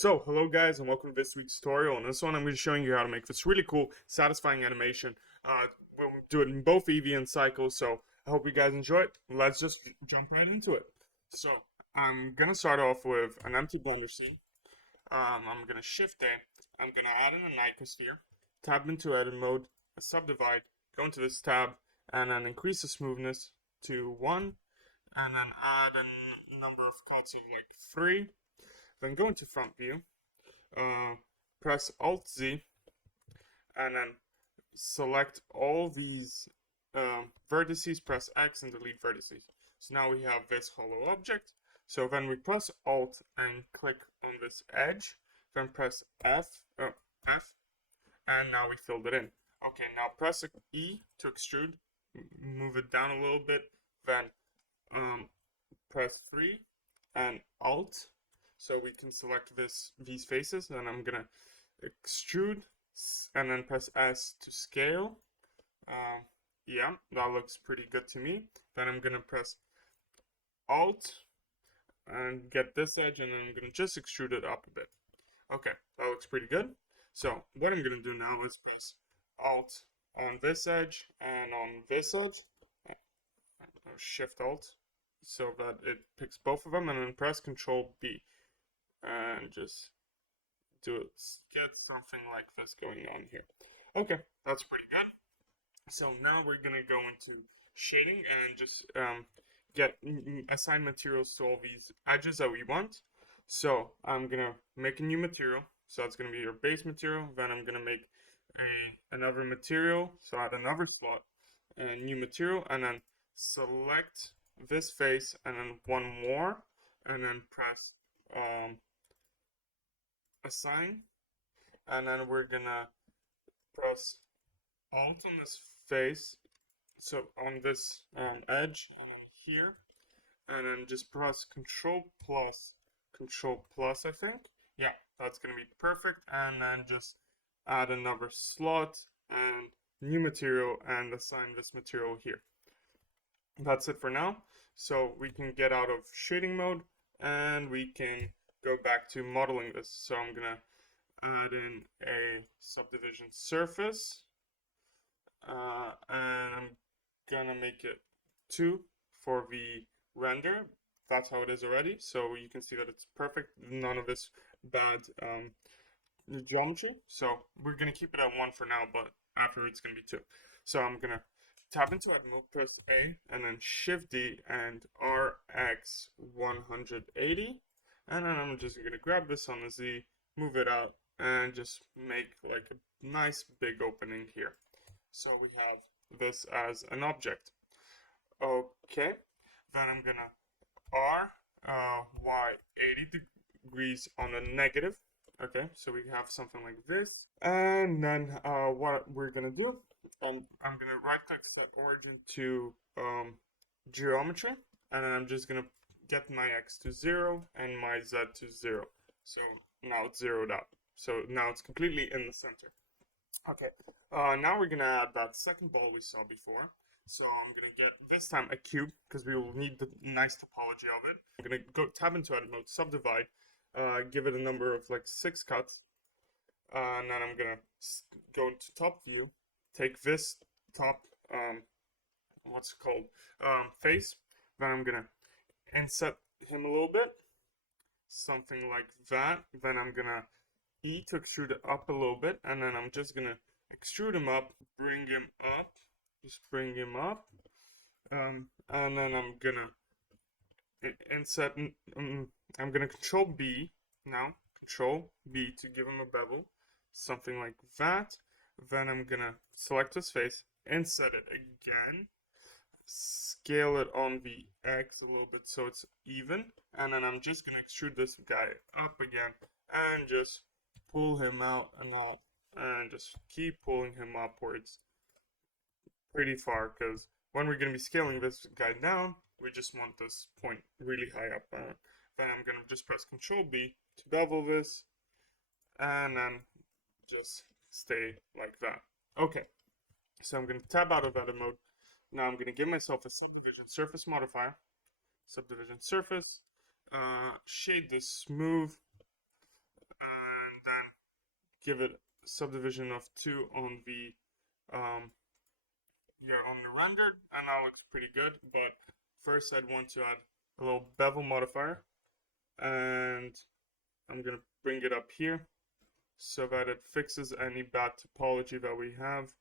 So, hello guys and welcome to this week's tutorial. In this one I'm going to be showing you how to make this really cool, satisfying animation. We'll do it in both Eevee and Cycle, so I hope you guys enjoy it. Let's just jump right into it. So, I'm going to start off with an empty blender scene. I'm going to Shift A. I'm going to add in an icosphere, tab into edit mode, subdivide, go into this tab, and then increase the smoothness to 1, and then add a number of cuts of like 3. Then go into front view, press Alt Z, and then select all these vertices, press X and delete vertices. So now we have this hollow object. So then we press Alt and click on this edge, then press F, and now we filled it in. Okay, now press E to extrude, move it down a little bit, then press 3 and Alt. So we can select these faces, and I'm gonna extrude, and then press S to scale. Yeah, that looks pretty good to me. Then I'm gonna press Alt and get this edge, and then I'm gonna just extrude it up a bit. Okay, that looks pretty good. So what I'm gonna do now is press Alt on this edge and on this edge, or Shift Alt, so that it picks both of them, and then press Control B. And just get something like this going on here. Okay, that's pretty good. So now we're gonna go into shading and just assign materials to all these edges that we want. So I'm gonna make a new material. So that's gonna be your base material. Then I'm gonna make another material. So add another slot, a new material, and then select this face, and then one more, and then press assign, and then we're gonna press Alt on this face, so on this edge, and then here, and then just press Control plus, I think. Yeah, that's gonna be perfect. And then just add another slot and new material and assign this material here. That's it for now. So we can get out of shading mode and we can go back to modeling this. So I'm gonna add in a subdivision surface, and I'm gonna make it 2 for the render. That's how it is already, so you can see that it's perfect, none of this bad geometry. So we're gonna keep it at 1 for now, but after it's gonna be 2. So I'm gonna tab into edit mode, press A, and then Shift D and RX 180. And then I'm just going to grab this on the Z, move it out, and just make like a nice big opening here. So we have this as an object. Okay, then I'm going to Y 80 degrees on a negative. Okay, so we have something like this. And then what we're going to do, I'm going to right click, set origin to geometry, and then I'm just going to get my X to 0 and my Z to 0. So now it's zeroed out. So now it's completely in the center. Okay, now we're gonna add that second ball we saw before. So I'm gonna get this time a cube because we will need the nice topology of it. I'm gonna go tab into edit mode, subdivide, give it a number of like 6 cuts, and then I'm gonna go into top view, take this top what's it called face. Then I'm gonna inset him a little bit, something like that. Then I'm gonna E to extrude it up a little bit, and then I'm just gonna extrude him up, bring him up, just bring him up, and then I'm gonna inset. I'm gonna Control B now, Control B to give him a bevel, something like that. Then I'm gonna select his face, inset it again, scale it on the X a little bit so it's even, and then I'm just gonna extrude this guy up again and just pull him out and out, and just keep pulling him upwards pretty far, because when we're gonna be scaling this guy down, we just want this point really high up. Then I'm gonna just press Control B to bevel this, and then just stay like that. Okay, so I'm gonna tab out of edit mode. Now I'm going to give myself a subdivision surface modifier, subdivision surface, shade this smooth, and then give it subdivision of 2 on the on the rendered, and that looks pretty good. But first I'd want to add a little bevel modifier, and I'm gonna bring it up here so that it fixes any bad topology that we have.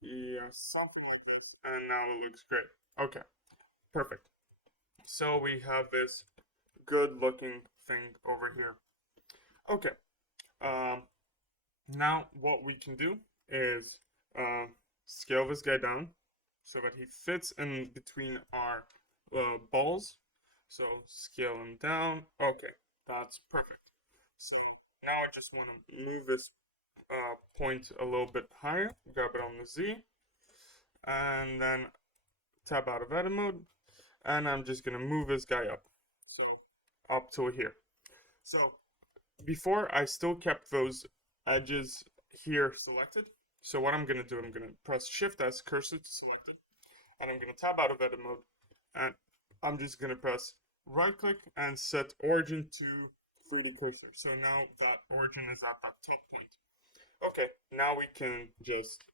Yeah, something like this, and now it looks great. Okay, perfect. So we have this good looking thing over here. Okay, now what we can do is scale this guy down so that he fits in between our balls. So scale him down. Okay, that's perfect. So now I just want to move this point a little bit higher, grab it on the Z, and then tab out of edit mode, and I'm just gonna move this guy up. So up to here. So before I still kept those edges here selected. So what I'm gonna do, I'm gonna press Shift S, cursor to selected, and I'm gonna tab out of edit mode, and I'm just gonna press right click and set origin to 3D cursor. So now that origin is at that top point. Okay, now we can just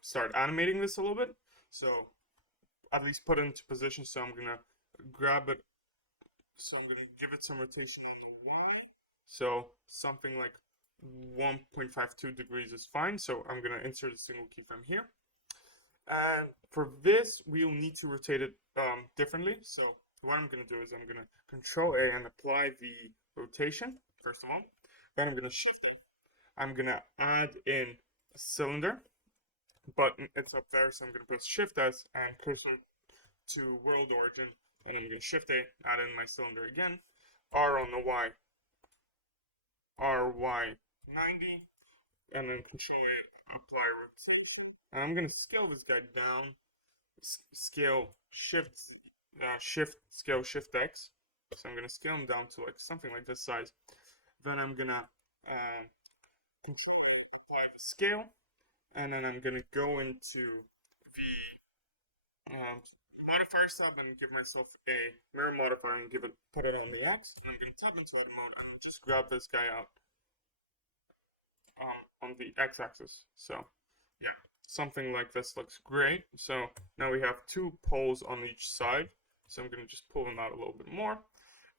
start animating this a little bit. So at least put it into position. So I'm gonna grab it. So I'm gonna give it some rotation on the Y. So something like 1.52 degrees is fine. So I'm gonna insert a single keyframe here. And for this, we'll need to rotate it differently. So what I'm gonna do is I'm gonna Control A and apply the rotation first of all. Then I'm gonna shift it. I'm gonna add in a cylinder button. It's up there, so I'm gonna press Shift S and cursor to world origin, and I'm gonna Shift A, add in my cylinder again. R on the Y, RY 90, and then Control A, apply rotation. And I'm gonna scale this guy down. Scale scale Shift X. So I'm gonna scale him down to like something like this size. Then I'm gonna Control A, apply the scale, and then I'm gonna go into the modifier sub and give myself a mirror modifier and put it on the X. And I'm gonna tab into edit mode and just grab this guy out on the X-axis. So yeah, something like this looks great. So now we have 2 poles on each side. So I'm gonna just pull them out a little bit more,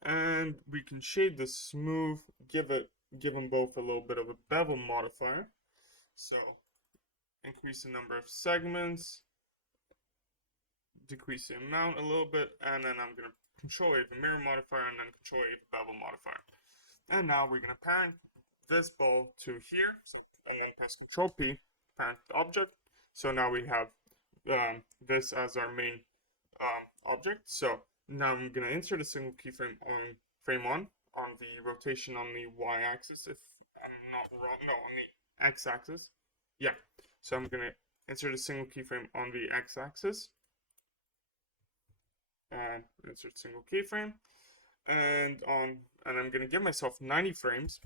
and we can shade this smooth. Give them both a little bit of a bevel modifier. So increase the number of segments, decrease the amount a little bit, and then I'm gonna Control A the mirror modifier and then Control A the bevel modifier. And now we're gonna parent this ball to here, so, and then press Control P, parent the object. So now we have this as our main object. So now I'm gonna insert a single keyframe on frame 1 on the rotation on the Y-axis, if I'm not wrong. No, on the X-axis. Yeah. So I'm gonna insert a single keyframe on the X-axis and insert single keyframe, and I'm gonna give myself 90 frames.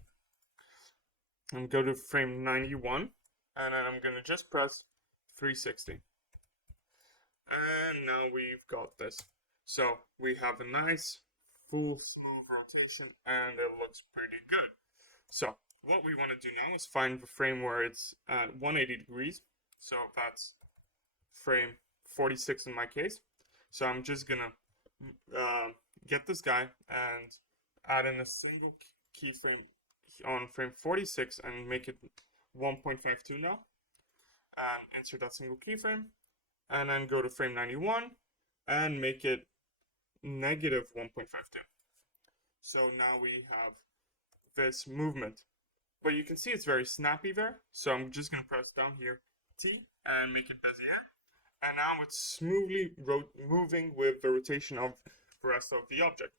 And go to frame 91, and then I'm gonna just press 360. And now we've got this. So we have a nice full smooth rotation, and it looks pretty good. So what we want to do now is find the frame where it's at 180 degrees. So that's frame 46 in my case. So I'm just gonna get this guy and add in a single keyframe on frame 46 and make it 1.52 now, and insert that single keyframe, and then go to frame 91 and make it negative 1.52. So now we have this movement, but you can see it's very snappy there. So I'm just gonna press down here T and make it Bezier, and now it's smoothly moving with the rotation of the rest of the object,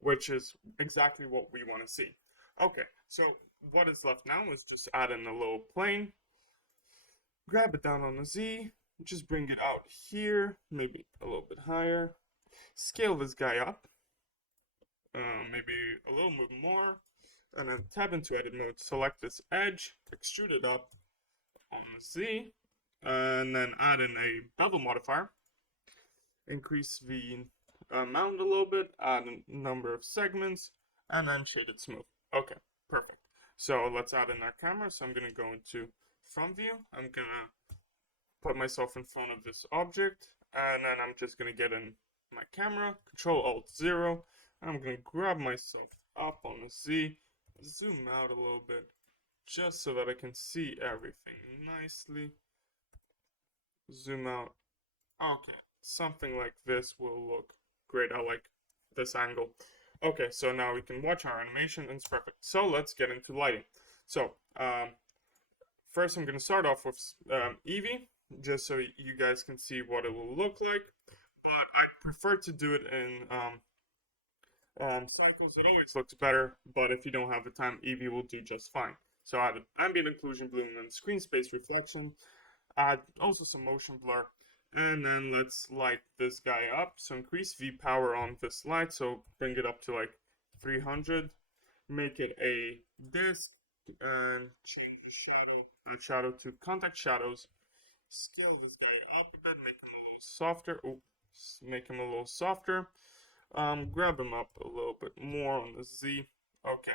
which is exactly what we want to see. Okay, so what is left now is just add in a little plane, grab it down on the Z, just bring it out here, maybe a little bit higher, scale this guy up, maybe a little bit more, and then tab into edit mode, select this edge, extrude it up on the Z, and then add in a bevel modifier, increase the amount a little bit, add a number of segments, and then shade it smooth. Okay, perfect. So let's add in our camera. So I'm gonna go into front view. I'm gonna put myself in front of this object, and then I'm just gonna get in my camera, Control Alt 0, and I'm gonna grab myself up on the Z, zoom out a little bit, just so that I can see everything nicely. Zoom out. Okay, something like this will look great. I like this angle. Okay, so now we can watch our animation and it's perfect. So let's get into lighting. So first I'm going to start off with Eevee, just so you guys can see what it will look like. But I prefer to do it in cycles. It always looks better, but if you don't have the time, Eevee will do just fine. So I add ambient occlusion, bloom, and screen space reflection. Add also some motion blur. And then let's light this guy up. So increase V power on this light. So bring it up to like 300. Make it a disk and change the shadow to contact shadows. Scale this guy up a bit, make him a little softer. Oops, make him a little softer. Grab him up a little bit more on the Z. Okay.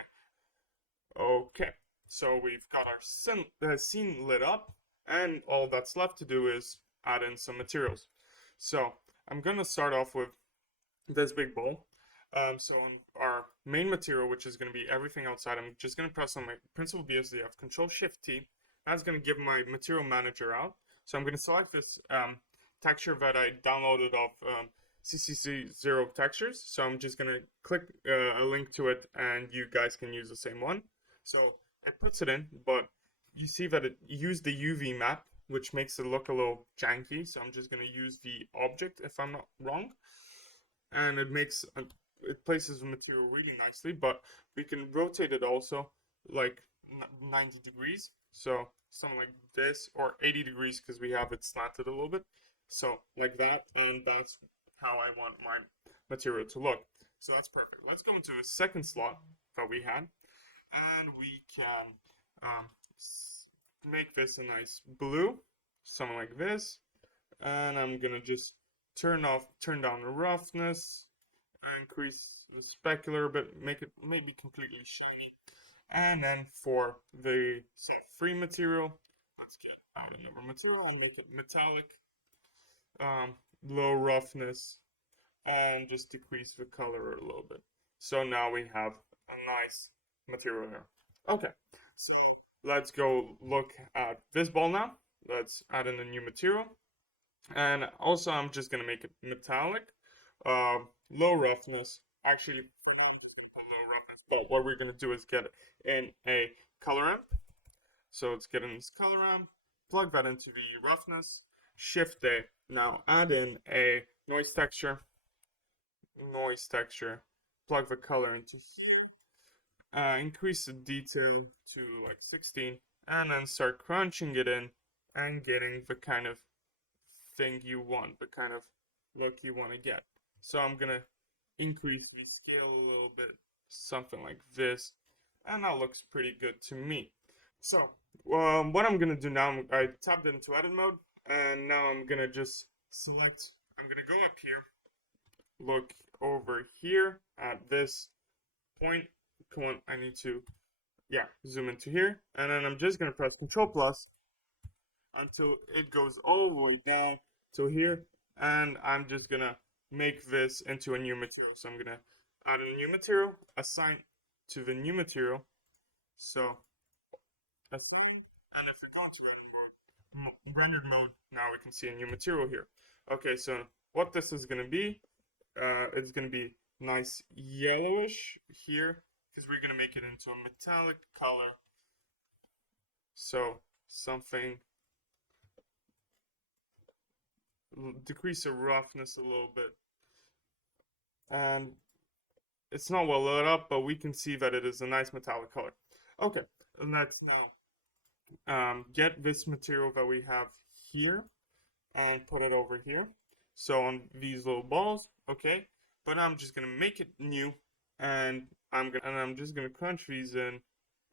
Okay. So we've got our scene lit up, and all that's left to do is add in some materials. So I'm gonna start off with this big ball. So on our main material, which is going to be everything outside, I'm just going to press on my Principal BSDF, Control Shift T. That's going to give my material manager out. So I'm going to select this texture that I downloaded off CCC0 textures. So I'm just going to click a link to it, and you guys can use the same one. So it puts it in, but you see that it used the UV map, which makes it look a little janky. So I'm just going to use the object, if I'm not wrong. And it makes it places the material really nicely, but we can rotate it also like 90 degrees, so something like this, or 80 degrees because we have it slanted a little bit, so like that, and that's how I want my material to look. So that's perfect. Let's go into a second slot that we had, and we can make this a nice blue, something like this, and I'm gonna just turn down the roughness, increase the specular a bit, make it maybe completely shiny. And then for the set free material, let's get out another material and make it metallic, low roughness, and just decrease the color a little bit. So now we have a nice material here. Okay, so let's go look at this ball now. Let's add in a new material. And also I'm just going to make it metallic, low roughness. Actually, for now I'm just going to put low roughness, but what we're going to do is get it in a color amp. So let's get in this color amp, plug that into the roughness, shift A. Now add in a noise texture, plug the color into here, increase the detail to like 16, and then start crunching it in and getting the kind of thing you want, the kind of look you want to get. So I'm gonna increase the scale a little bit, something like this, and that looks pretty good to me. So what I'm gonna do now, I tapped into edit mode, and now I'm gonna just select, I'm gonna go up here, look over here at this point. Come on, I need to, yeah, zoom into here, and then I'm just gonna press Control Plus until it goes all the way down to here, and I'm just gonna make this into a new material. So I'm gonna add a new material, assign to the new material, so assign, and if we go to rendered mode, now we can see a new material here. Okay, so what this is gonna be, it's gonna be nice yellowish here, because we're gonna make it into a metallic color. So something, decrease the roughness a little bit, and it's not well lit up, but we can see that it is a nice metallic color. Okay, and let's now get this material that we have here and put it over here. So on these little balls, okay, but I'm just gonna make it new, and I'm just gonna crunch these in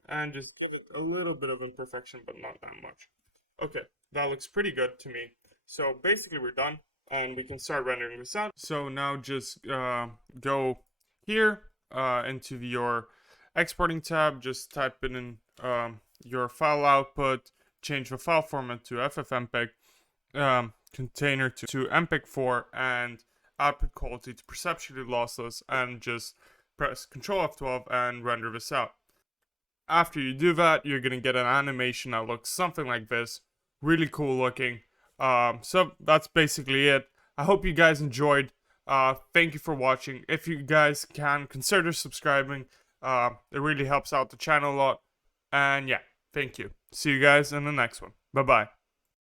and just give it a little bit of imperfection, but not that much. Okay, that looks pretty good to me. So basically we're done, and we can start rendering this out. So now just go here into your exporting tab, just type it in your file output, change the file format to ffmpeg, container to MPEG-4, and output quality to perceptually lossless, and just press Ctrl F12 and render this out. After you do that, you're gonna get an animation that looks something like this. Really cool looking. So that's basically it. I hope you guys enjoyed. Thank you for watching. If you guys can, consider subscribing. It really helps out the channel a lot. And yeah, thank you. See you guys in the next one. Bye-bye.